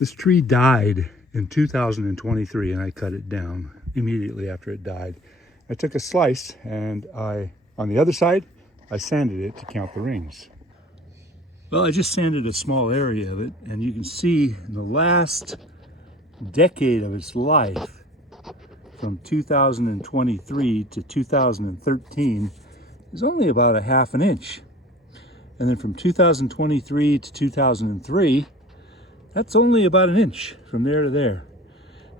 This tree died in 2023 and I cut it down immediately after it died. I took a slice and on the other side, I sanded it to count the rings. Well, I just sanded a small area of it, and you can see in the last decade of its life, from 2023 to 2013, is only about a half an inch. And then from 2023 to 2003, that's only about an inch from there to there.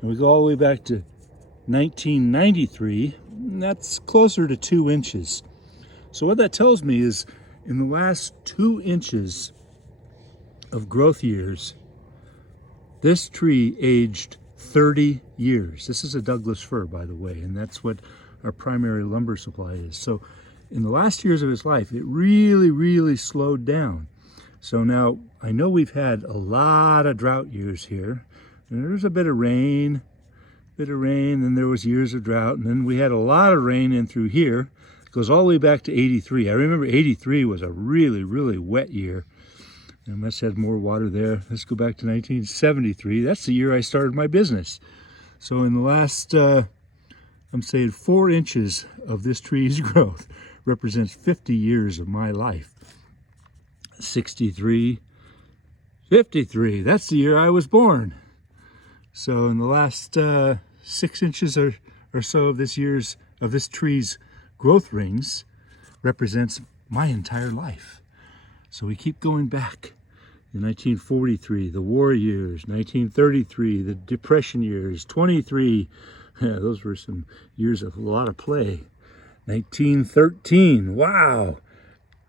And we go all the way back to 1993, and that's closer to 2 inches. So what that tells me is in the last 2 inches of growth years, this tree aged 30 years. This is a Douglas fir, by the way, and that's what our primary lumber supply is. So in the last years of its life, it really slowed down. So now I know we've had a lot of drought years here, and there's a bit of rain, then there was years of drought, and then we had a lot of rain in through here. It goes all the way back to 83. I remember 83 was a really wet year. I must have had more water there. Let's go back to 1973. That's the year I started my business. So in the last, I'm saying 4 inches of this tree's growth represents 50 years of my life. 63, 53, that's the year I was born. So in the last 6 inches or so of this tree's growth rings represents my entire life. So we keep going back. In 1943, the war years, 1933, the depression years, 23, those were some years of a lot of play. 1913, wow.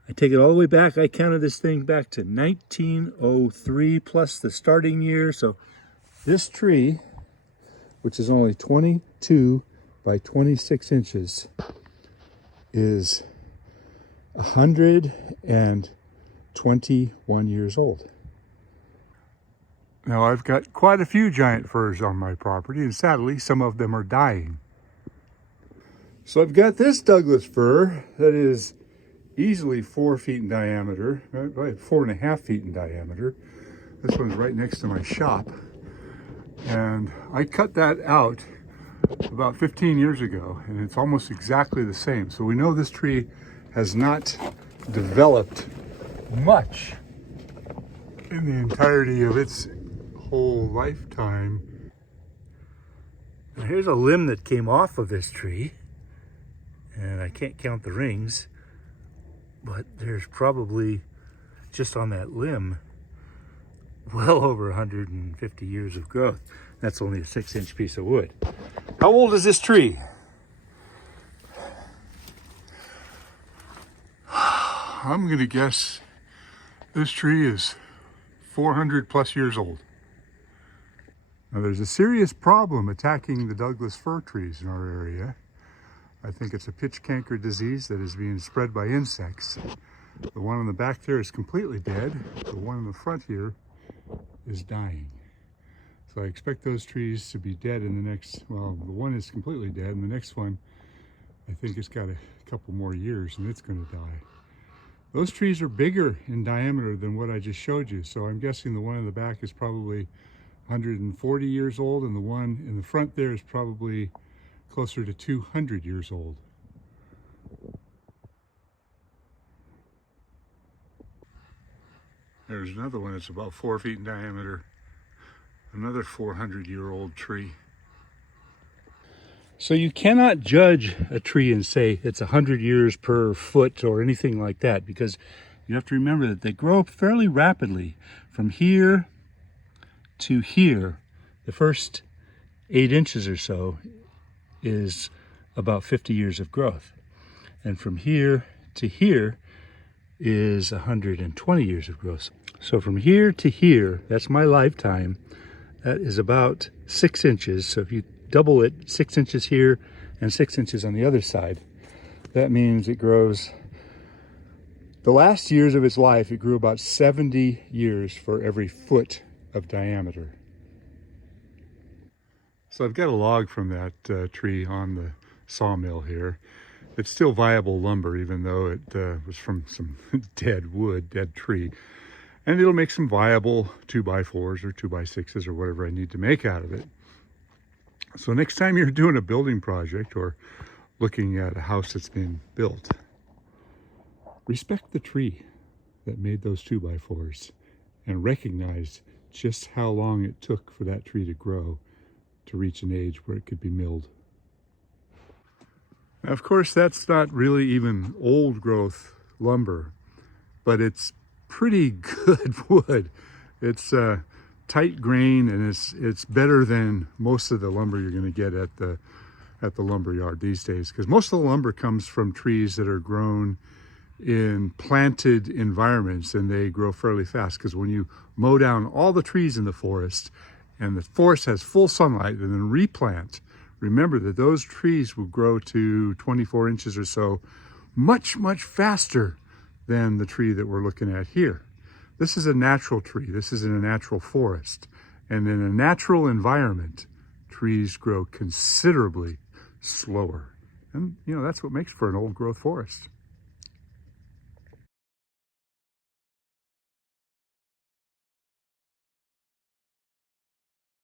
I take it all the way back. I counted this thing back to 1903 plus the starting year. So this tree, which is only 22 by 26 inches, is 121 years old. Now I've got quite a few giant firs on my property, and sadly some of them are dying. So I've got this Douglas fir that is easily 4 feet in diameter, right, 4.5 feet in diameter. This one's right next to my shop. And I cut that out about 15 years ago, and it's almost exactly the same. So we know this tree has not developed much in the entirety of its whole lifetime. And here's a limb that came off of this tree, and I can't count the rings, but there's probably just on that limb well over 150 years of growth. That's only a 6-inch piece of wood. How old is this tree? I'm gonna guess this tree is 400 plus years old. Now there's a serious problem attacking the Douglas fir trees in our area. I think it's a pitch canker disease that is being spread by insects. The one on the back there is completely dead. The one in the front here is dying. So I expect those trees to be dead in the next, well, the one is completely dead, and the next one, I think it's got a couple more years and it's gonna die. Those trees are bigger in diameter than what I just showed you. So I'm guessing the one in the back is probably 140 years old, and the one in the front there is probably closer to 200 years old. There's another one that's about 4 feet in diameter, another 400-year-old tree. So you cannot judge a tree and say it's 100 years per foot or anything like that, because you have to remember that they grow fairly rapidly. From here to here, the first 8 inches or so is about 50 years of growth. And from here to here is 120 years of growth. So from here to here, that's my lifetime, that is about 6 inches. So if you double it, 6 inches here and 6 inches on the other side, that means it grows, the last years of its life, it grew about 70 years for every foot of diameter. So I've got a log from that tree on the sawmill here. It's still viable lumber, even though it was from some dead wood, dead tree. and it'll make some viable 2x4s or 2x6s or whatever I need to make out of it. So next time you're doing a building project or looking at a house that's being built, respect the tree that made those 2x4s and recognize just how long it took for that tree to grow to reach an age where it could be milled. Now, of course, that's not really even old growth lumber, but it's pretty good wood. It's tight grain, and it's better than most of the lumber you're going to get at the lumber yard these days, because most of the lumber comes from trees that are grown in planted environments, and they grow fairly fast, because when you mow down all the trees in the forest and the forest has full sunlight and then replant, remember that those trees will grow to 24 inches or so much faster than the tree that we're looking at here. This is a natural tree. This is in a natural forest. And in a natural environment, trees grow considerably slower. And, you know, that's what makes for an old growth forest.